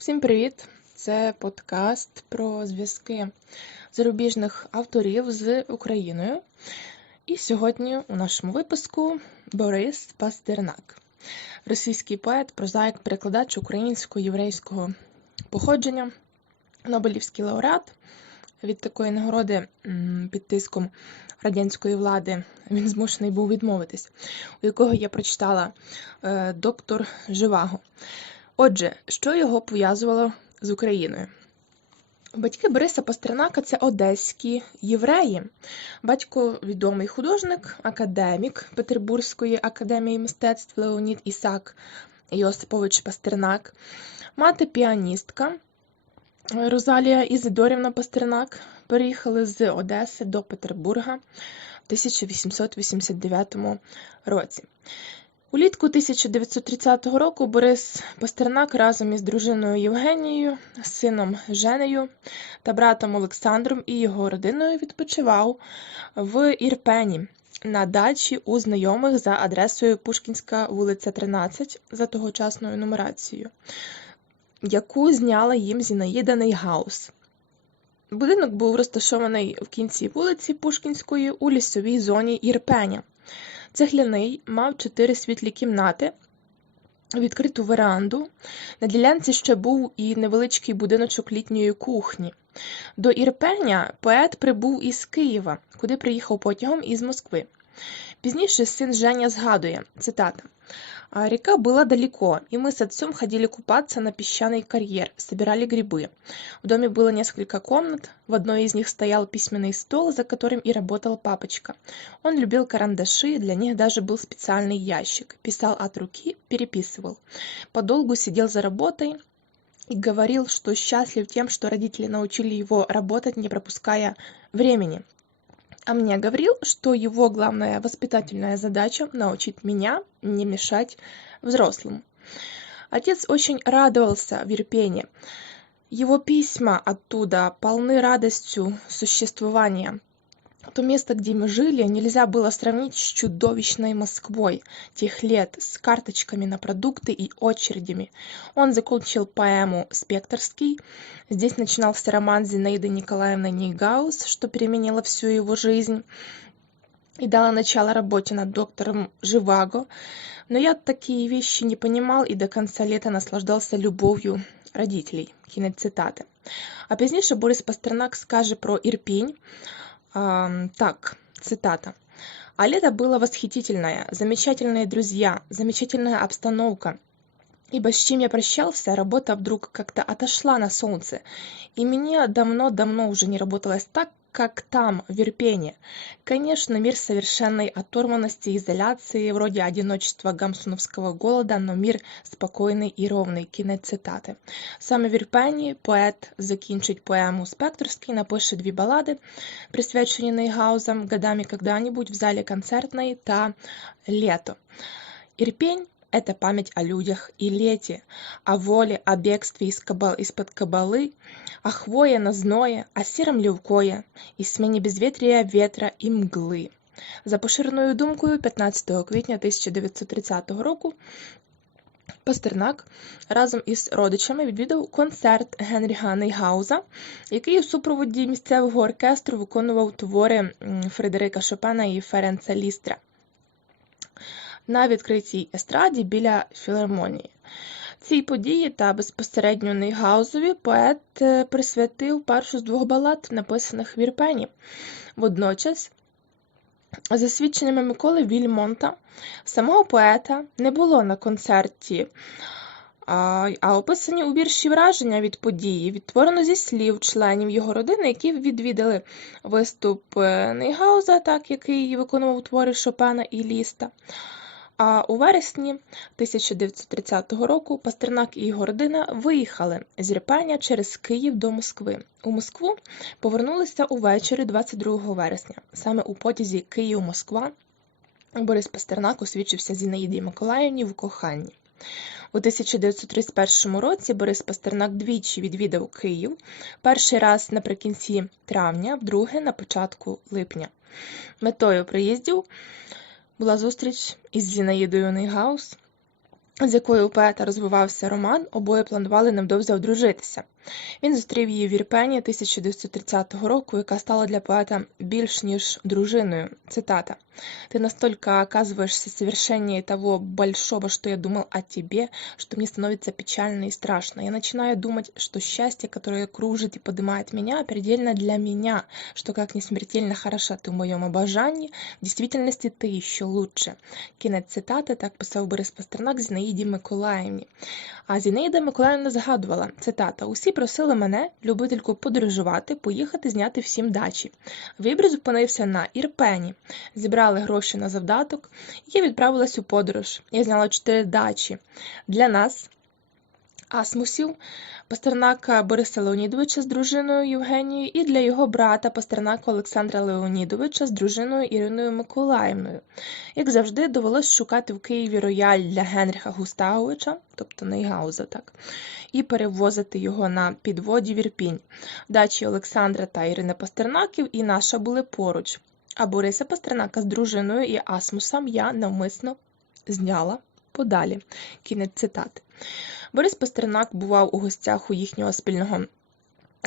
Всім привіт! Це подкаст про зв'язки зарубіжних авторів з Україною. І сьогодні у нашому випуску Борис Пастернак, російський поет, прозаїк, перекладач українського єврейського походження, Нобелівський лауреат. Від такої нагороди під тиском радянської влади він змушений був відмовитись, у якого я прочитала е, доктор Живаго. Отже, що його пов'язувало з Україною? Батьки Бориса Пастернака це одеські євреї. Батько відомий художник, академік Петербурзької академії мистецтв Леонід Ісак Йосипович Пастернак, мати піаністка Розалія Ізидорівна Пастернак переїхали з Одеси до Петербурга в 1889 році. Улітку 1930 року Борис Пастернак разом із дружиною Євгенією, сином Женею та братом Олександром і його родиною відпочивав в Ірпені на дачі у знайомих за адресою Пушкінська вулиця, 13 за тогочасною нумерацією, яку зняла їм Зінаїда Нейгаус. Будинок був розташований в кінці вулиці Пушкінської у лісовій зоні Ірпеня. Цегляний мав чотири світлі кімнати, відкриту веранду. На ділянці ще був і невеличкий будиночок літньої кухні. До Ірпеня поет прибув із Києва, куди приїхав потягом із Москви. Пізніше син Женя згадує цитата река была далеко, и мы с отцом ходили купаться на песчаный карьер, собирали грибы. В доме было несколько комнат, в одной из них стоял письменный стол, за которым и работал папочка. Он любил карандаши, для них даже был специальный ящик. Писал от руки, переписывал. Подолгу сидел за работой, и говорил, что счастлив тем, что родители научили его работать, не пропуская времени. А мне говорил, что его главная воспитательная задача – научить меня не мешать взрослым. Отец очень радовался в Ирпене. Его письма оттуда полны радостью существования То место, где мы жили, нельзя было сравнить с чудовищной Москвой тех лет, с карточками на продукты и очередями. Он закончил поэму «Спекторский». Здесь начинался роман Зинаиды Николаевны Нейгаус, что переменило всю его жизнь и дало начало работе над доктором Живаго. Но я такие вещи не понимал и до конца лета наслаждался любовью родителей. Кінець цитати. А пізніше Борис Пастернак скаже про Ірпінь. так, цитата. А лето было восхитительное, замечательные друзья, замечательная обстановка. Ибо с чем я прощался, работа вдруг как-то отошла на солнце, и мне давно-давно уже не работалось так, как там, в Ирпене. Конечно, мир совершенной оторванности и изоляции, вроде одиночества гамсуновского голода, но мир спокойний і ровний. Кінець цитати. Саме в Ірпені поет закінчить поему Спекторський, напише дві балади, присвячені Нейгаузам «Годами когда-нибудь» в залі концертної та «Лето». Ірпень это память о людях и лете, о воле, о бегстве из-под кабалы, о хвое на зное, о сіром лівкое, і смене безветрія ветра і мгли. За поширеною думкою 15 квітня 1930 року Пастернак разом із родичами відвідав концерт Генріха Нейгауза, який у супроводі місцевого оркестру виконував твори Фредерика Шопена і Ференца Лістра на відкритій естраді біля філармонії. Цій події та безпосередньо Нейгаузові поет е, присвятив першу з двох балад, написаних в Ірпені. Водночас, за свідченнями Миколи Вільмонта, самого поета не було на концерті, а, описані у вірші враження від події, відтворено зі слів членів його родини, які відвідали виступ е, Нейгауза, так, який виконував твори Шопена і Ліста. А у вересні 1930 року Пастернак і його родина виїхали з Ірпеня через Київ до Москви. У Москву повернулися увечері 22 вересня. Саме у потязі Київ-Москва Борис Пастернак освічився Зінаїді Миколаївні в коханні. У 1931 році Борис Пастернак двічі відвідав Київ, перший раз наприкінці травня, вдруге на початку липня. Метою приїздів була зустріч із Зінаїдою Нейгаус, з якою у поета розвивався роман, обоє планували невдовзі одружитися. Він зустрів її в Ірпені 1930 року, яка стала для поета більш ніж дружиною. Цитата. «Ты настолько оказываешься совершеннее того большого, что я думал о тебе, что мне становится печально и страшно. Я начинаю думать, что счастье, которое кружит и поднимает меня, предельно для меня, что как не смертельно хороша ты в моем обожании, в действительности ты еще лучше». Кінець цитати так писав Борис Пастернак Зінаїді Миколаївні. А Зінаїда Миколаївна згадувала, цитата, «Усі просили мене, любительку подорожувати, поїхати зняти всім дачі. Вибір зупинився на Ірпені. Зібрали гроші на завдаток, і я відправилась у подорож. Я зняла чотири дачі. Для нас, Асмусів, Пастернака Бориса Леонідовича з дружиною Євгенією і для його брата Пастернака Олександра Леонідовича з дружиною Іриною Миколаївною. Як завжди, довелось шукати в Києві рояль для Генріха Густавовича, тобто Нейгауза, так, і перевозити його на підводі в Ірпінь. Дачі Олександра та Ірини Пастернаків і наша були поруч. А Бориса Пастернака з дружиною і Асмусом я навмисно зняла подалі. Кінець цитати. Борис Пастернак бував у гостях у їхнього спільного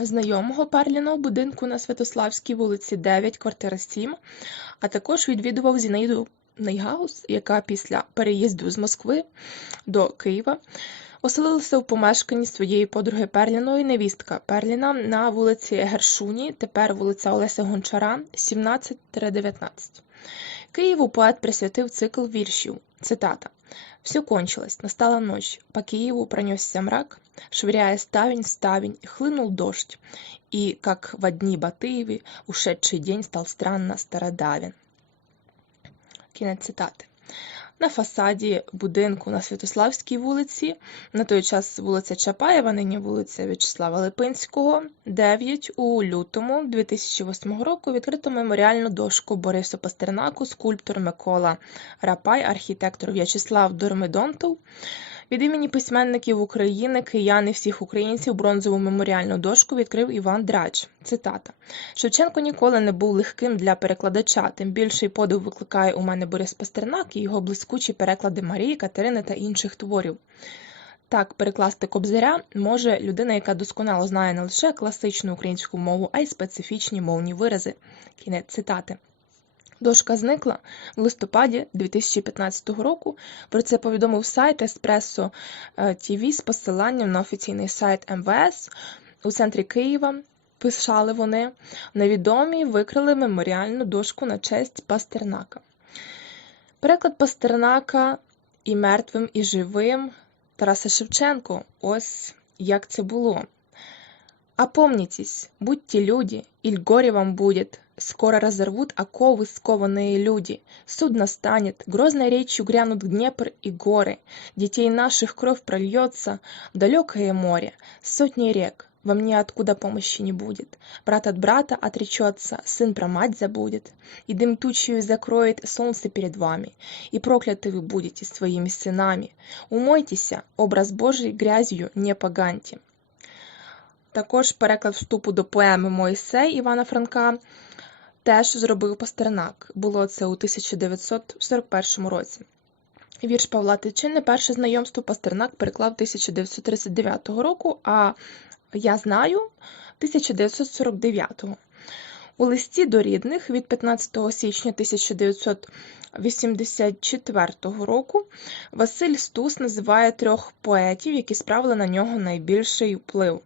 знайомого Перліного будинку на Святославській вулиці 9, квартира 7, а також відвідував Зінаїду Нейгаус, яка після переїзду з Москви до Києва оселилася в помешканні своєї подруги Перліної невістка Перліна на вулиці Гершуні, тепер вулиця Олеся Гончара, 17-19. Києву поет присвятив цикл віршів. Цитата. Все кончилось, настала ночь, по Киеву пронесся мрак, швыряя ставень в ставень, хлынул дождь, и, как в одни Батыеве, ушедший день стал странно стародавен. Кінець цитати. На фасаді будинку на Святославській вулиці, на той час вулиця Чапаєва, нині вулиця В'ячеслава Липинського, 9 у лютому 2008 року відкрито меморіальну дошку Борису Пастернаку, скульптор Микола Рапай, архітектор В'ячеслав Дормидонтов. Від імені письменників України, киян і всіх українців бронзову меморіальну дошку відкрив Іван Драч. Цитата: Шевченко ніколи не був легким для перекладача, тим більший подив викликає у мене Борис Пастернак і його блискучі переклади Марії, Катерини та інших творів. Так, перекласти кобзаря може людина, яка досконало знає не лише класичну українську мову, а й специфічні мовні вирази. Кінець цитати. Дошка зникла в листопаді 2015 року. Про це повідомив сайт Еспресо ТВ з посиланням на офіційний сайт МВС у центрі Києва. Писали вони невідомі викрили меморіальну дошку на честь Пастернака. Переклад Пастернака і мертвим, і живим Тараса Шевченко. Ось як це було. Опомнитесь, будьте люди, иль горе вам будет. Скоро разорвут оковы скованные люди. Суд настанет, грозной речью грянут Днепр и горы. Детей наших кровь прольется в далекое море. Сотни рек, вам ниоткуда помощи не будет. Брат от брата отречется, сын про мать забудет. И дым тучью закроет солнце перед вами. И прокляты вы будете своими сынами. Умойтеся, образ Божий грязью не поганьте. Також переклад вступу до поеми Мойсей Івана Франка теж зробив Пастернак. Було це у 1941 році. Вірш Павла Тичини перше знайомство Пастернак переклав 1939 року, а я знаю 1949. У листі до рідних від 15 січня 1984 року Василь Стус називає трьох поетів, які справили на нього найбільший вплив.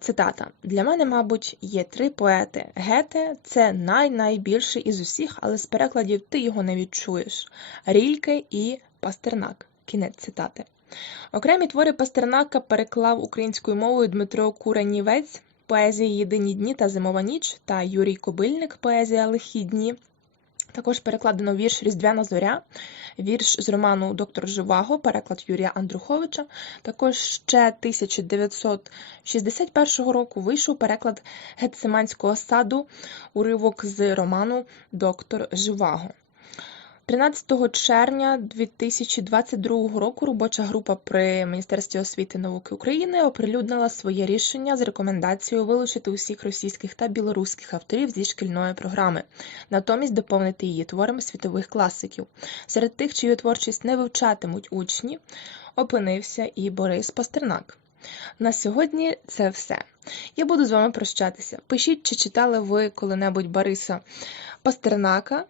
Цитата: Для мене, мабуть, є три поети. Гете це най-найбільший із усіх, але з перекладів ти його не відчуєш. Рільке і Пастернак. Кінець цитати. Окремі твори Пастернака переклав українською мовою Дмитро Куранівець, поезія Єдині дні та Зимова ніч та Юрій Кобильник, поезія Лихі дні. Також перекладено вірш Різдвяна зоря, вірш з роману Доктор Живаго, переклад Юрія Андруховича. Також ще 1961 року вийшов переклад Гетсиманського саду, уривок з роману Доктор Живаго. 13 червня 2022 року робоча група при Міністерстві освіти і науки України оприлюднила своє рішення з рекомендацією вилучити усіх російських та білоруських авторів зі шкільної програми, натомість доповнити її творами світових класиків. Серед тих, чию творчість не вивчатимуть учні, опинився і Борис Пастернак. На сьогодні це все. Я буду з вами прощатися. Пишіть, чи читали ви коли-небудь Бориса Пастернака.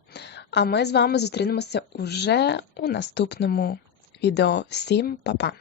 А ми з вами зустрінемося уже у наступному відео. Всім па-па!